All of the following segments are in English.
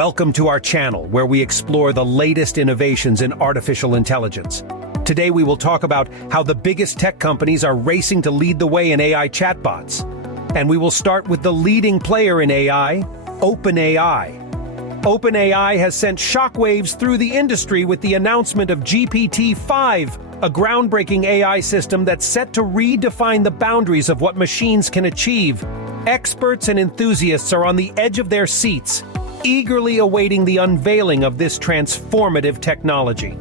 Welcome to our channel, where we explore the latest innovations in artificial intelligence. Today we will talk about how the biggest tech companies are racing to lead the way in AI chatbots. And we will start with the leading player in AI, OpenAI. OpenAI has sent shockwaves through the industry with the announcement of GPT-5, a groundbreaking AI system that's set to redefine the boundaries of what machines can achieve. Experts and enthusiasts are on the edge of their seats, eagerly awaiting the unveiling of this transformative technology.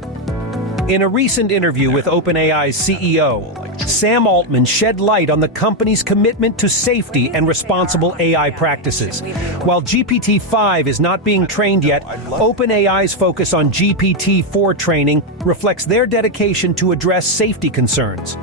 In a recent interview with OpenAI's CEO, Sam Altman shed light on the company's commitment to safety and responsible AI practices. While GPT-5 is not being trained yet, OpenAI's focus on GPT-4 training reflects their dedication to address safety concerns.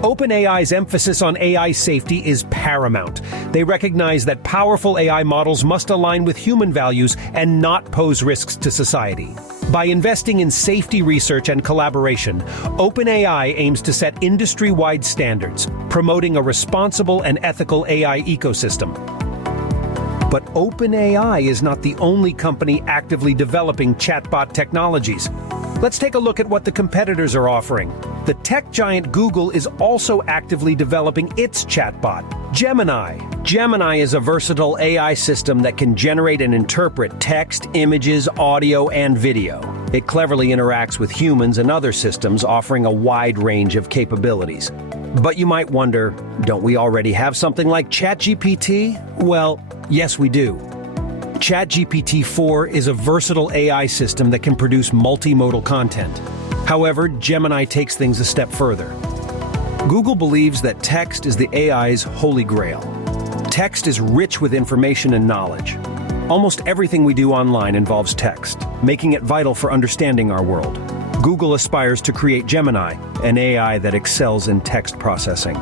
OpenAI's emphasis on AI safety is paramount. They recognize that powerful AI models must align with human values and not pose risks to society. By investing in safety research and collaboration, OpenAI aims to set industry-wide standards, promoting a responsible and ethical AI ecosystem. But OpenAI is not the only company actively developing chatbot technologies. Let's take a look at what the competitors are offering. The tech giant Google is also actively developing its chatbot, Gemini. Gemini is a versatile AI system that can generate and interpret text, images, audio, and video. It cleverly interacts with humans and other systems, offering a wide range of capabilities. But you might wonder, don't we already have something like ChatGPT? Well, yes, we do. ChatGPT-4 is a versatile AI system that can produce multimodal content. However, Gemini takes things a step further. Google believes that text is the AI's holy grail. Text is rich with information and knowledge. Almost everything we do online involves text, making it vital for understanding our world. Google aspires to create Gemini, an AI that excels in text processing.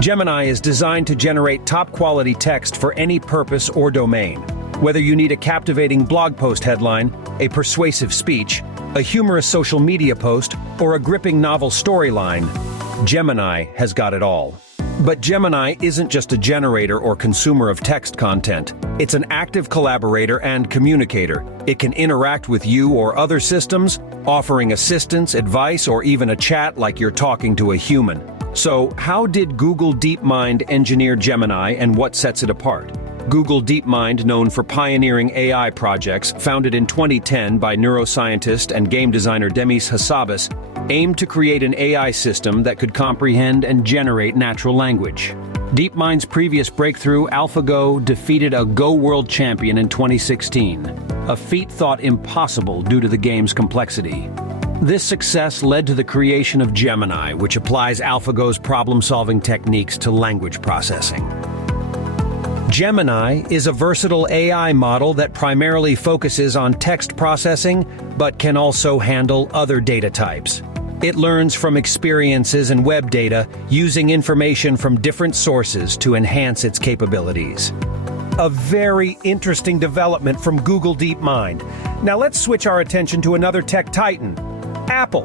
Gemini is designed to generate top-quality text for any purpose or domain. Whether you need a captivating blog post headline, a persuasive speech, a humorous social media post, or a gripping novel storyline, Gemini has got it all. But Gemini isn't just a generator or consumer of text content. It's an active collaborator and communicator. It can interact with you or other systems, offering assistance, advice, or even a chat like you're talking to a human. So, how did Google DeepMind engineer Gemini, and what sets it apart? Google DeepMind, known for pioneering AI projects, founded in 2010 by neuroscientist and game designer Demis Hassabis, aimed to create an AI system that could comprehend and generate natural language. DeepMind's previous breakthrough, AlphaGo, defeated a Go world champion in 2016, a feat thought impossible due to the game's complexity. This success led to the creation of Gemini, which applies AlphaGo's problem-solving techniques to language processing. Gemini is a versatile AI model that primarily focuses on text processing, but can also handle other data types. It learns from experiences and web data, using information from different sources to enhance its capabilities. A very interesting development from Google DeepMind. Now let's switch our attention to another tech titan, Apple.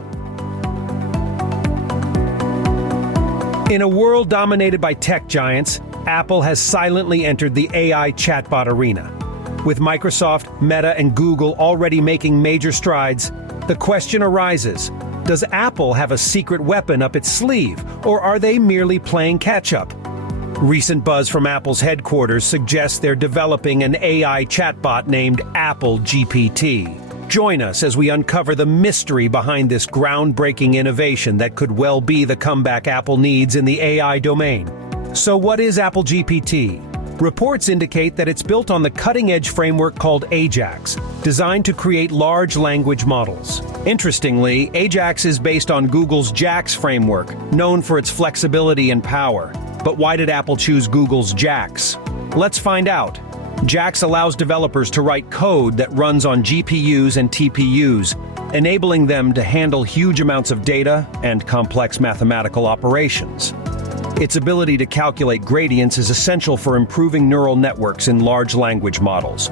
In a world dominated by tech giants, Apple has silently entered the AI chatbot arena. With Microsoft, Meta, and Google already making major strides, the question arises, does Apple have a secret weapon up its sleeve, or are they merely playing catch-up? Recent buzz from Apple's headquarters suggests they're developing an AI chatbot named Apple GPT. Join us as we uncover the mystery behind this groundbreaking innovation that could well be the comeback Apple needs in the AI domain. So what is Apple GPT? Reports indicate that it's built on the cutting-edge framework called AJAX, designed to create large language models. Interestingly, AJAX is based on Google's JAX framework, known for its flexibility and power. But why did Apple choose Google's JAX? Let's find out. JAX allows developers to write code that runs on GPUs and TPUs, enabling them to handle huge amounts of data and complex mathematical operations. Its ability to calculate gradients is essential for improving neural networks in large language models.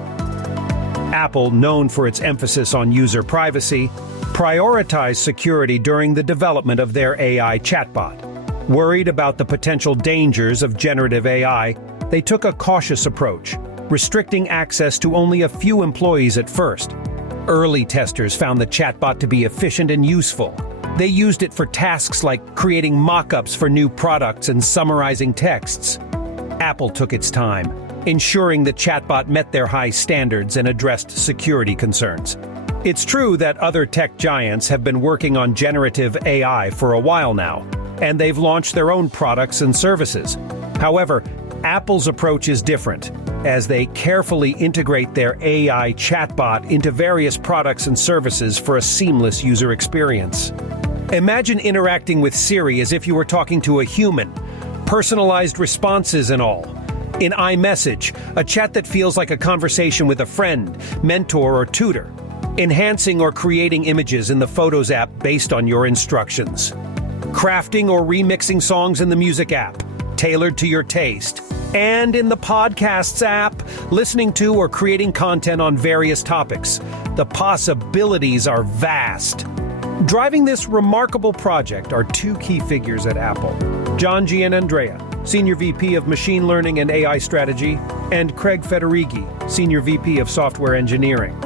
Apple, known for its emphasis on user privacy, prioritized security during the development of their AI chatbot. Worried about the potential dangers of generative AI, they took a cautious approach, restricting access to only a few employees at first. Early testers found the chatbot to be efficient and useful. They used it for tasks like creating mock-ups for new products and summarizing texts. Apple took its time, ensuring the chatbot met their high standards and addressed security concerns. It's true that other tech giants have been working on generative AI for a while now, and they've launched their own products and services. However, Apple's approach is different, as they carefully integrate their AI chatbot into various products and services for a seamless user experience. Imagine interacting with Siri as if you were talking to a human, personalized responses and all. In iMessage, a chat that feels like a conversation with a friend, mentor, or tutor. Enhancing or creating images in the Photos app based on your instructions. Crafting or remixing songs in the Music app, tailored to your taste. And in the Podcasts app, listening to or creating content on various topics. The possibilities are vast. Driving this remarkable project are two key figures at Apple: John Gianandrea, Senior VP of Machine Learning and AI Strategy, and Craig Federighi, Senior VP of Software Engineering.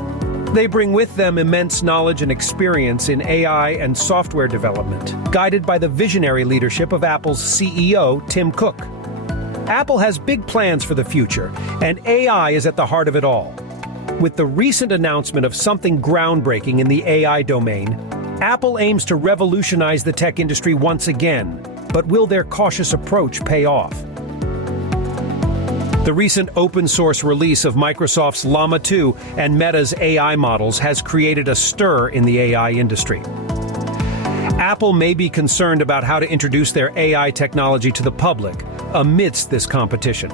They bring with them immense knowledge and experience in AI and software development, guided by the visionary leadership of Apple's CEO, Tim Cook. Apple has big plans for the future, and AI is at the heart of it all. With the recent announcement of something groundbreaking in the AI domain, Apple aims to revolutionize the tech industry once again, but will their cautious approach pay off? The recent open-source release of Microsoft's Llama 2 and Meta's AI models has created a stir in the AI industry. Apple may be concerned about how to introduce their AI technology to the public amidst this competition.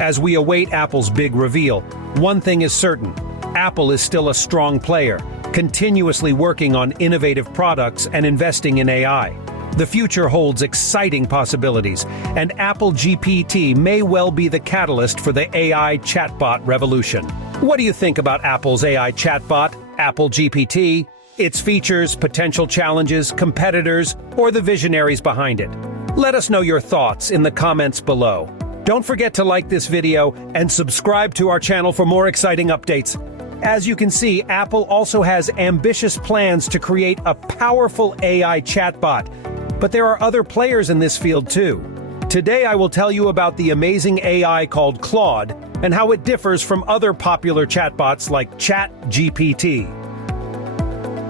As we await Apple's big reveal, one thing is certain: Apple is still a strong player, continuously working on innovative products and investing in AI. The future holds exciting possibilities, and Apple GPT may well be the catalyst for the AI chatbot revolution. What do you think about Apple's AI chatbot, Apple GPT, its features, potential challenges, competitors, or the visionaries behind it? Let us know your thoughts in the comments below. Don't forget to like this video and subscribe to our channel for more exciting updates. As you can see, Apple also has ambitious plans to create a powerful AI chatbot. But there are other players in this field too. Today I will tell you about the amazing AI called Claude and how it differs from other popular chatbots like ChatGPT.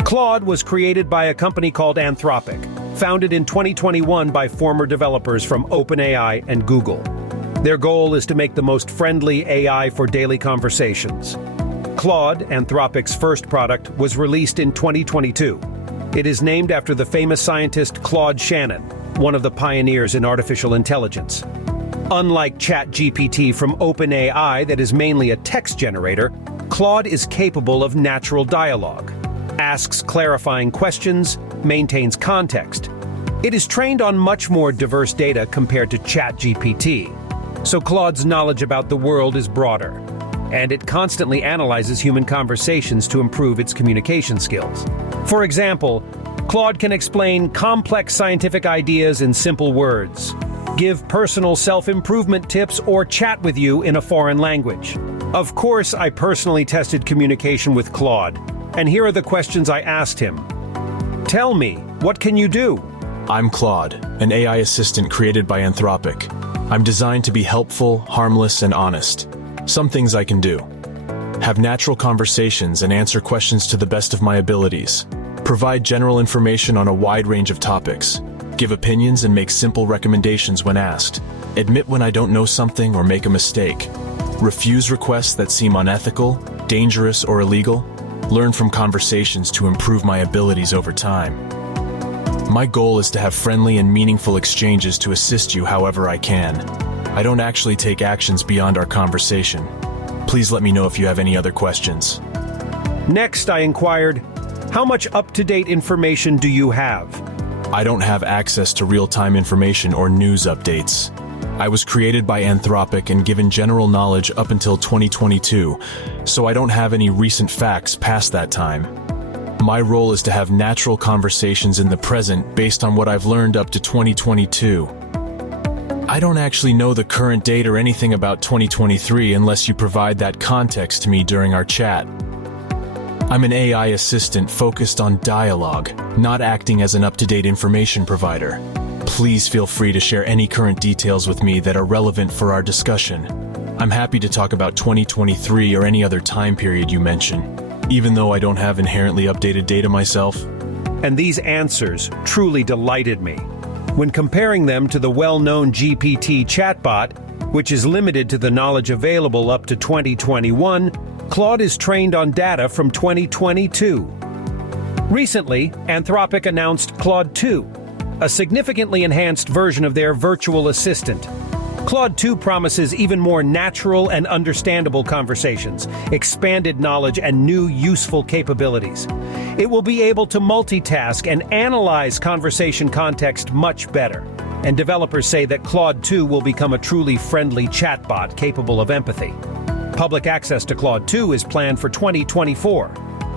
Claude was created by a company called Anthropic, founded in 2021 by former developers from OpenAI and Google. Their goal is to make the most friendly AI for daily conversations. Claude, Anthropic's first product, was released in 2022. It is named after the famous scientist Claude Shannon, one of the pioneers in artificial intelligence. Unlike ChatGPT from OpenAI that is mainly a text generator, Claude is capable of natural dialogue, asks clarifying questions, maintains context. It is trained on much more diverse data compared to ChatGPT, so Claude's knowledge about the world is broader, and it constantly analyzes human conversations to improve its communication skills. For example, Claude can explain complex scientific ideas in simple words, give personal self-improvement tips, or chat with you in a foreign language. Of course, I personally tested communication with Claude, and here are the questions I asked him. Tell me, what can you do? I'm Claude, an AI assistant created by Anthropic. I'm designed to be helpful, harmless, and honest. Some things I can do: have natural conversations and answer questions to the best of my abilities, provide general information on a wide range of topics, give opinions and make simple recommendations when asked, admit when I don't know something or make a mistake, refuse requests that seem unethical, dangerous, or illegal, learn from conversations to improve my abilities over time. My goal is to have friendly and meaningful exchanges to assist you however I can. I don't actually take actions beyond our conversation. Please let me know if you have any other questions. Next, I inquired, how much up-to-date information do you have? I don't have access to real-time information or news updates. I was created by Anthropic and given general knowledge up until 2022, so I don't have any recent facts past that time. My role is to have natural conversations in the present based on what I've learned up to 2022. I don't actually know the current date or anything about 2023 unless you provide that context to me during our chat. I'm an AI assistant focused on dialogue, not acting as an up-to-date information provider. Please feel free to share any current details with me that are relevant for our discussion. I'm happy to talk about 2023 or any other time period you mention, even though I don't have inherently updated data myself. And these answers truly delighted me. When comparing them to the well-known GPT chatbot, which is limited to the knowledge available up to 2021, Claude is trained on data from 2022. Recently, Anthropic announced Claude 2, a significantly enhanced version of their virtual assistant. Claude 2 promises even more natural and understandable conversations, expanded knowledge, and new useful capabilities. It will be able to multitask and analyze conversation context much better. And developers say that Claude 2 will become a truly friendly chatbot capable of empathy. Public access to Claude 2 is planned for 2024,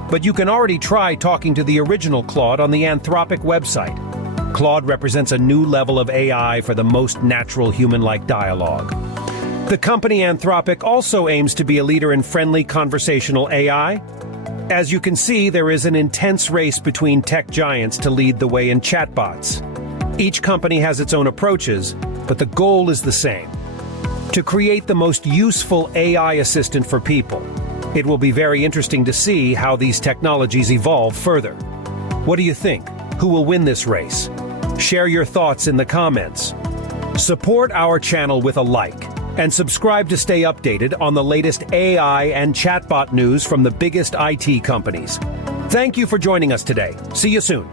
but you can already try talking to the original Claude on the Anthropic website. Claude represents a new level of AI for the most natural human-like dialogue. The company Anthropic also aims to be a leader in friendly conversational AI. As you can see, there is an intense race between tech giants to lead the way in chatbots. Each company has its own approaches, but the goal is the same: to create the most useful AI assistant for people. It will be very interesting to see how these technologies evolve further. What do you think? Who will win this race? Share your thoughts in the comments. Support our channel with a like, and subscribe to stay updated on the latest AI and chatbot news from the biggest IT companies. Thank you for joining us today. See you soon.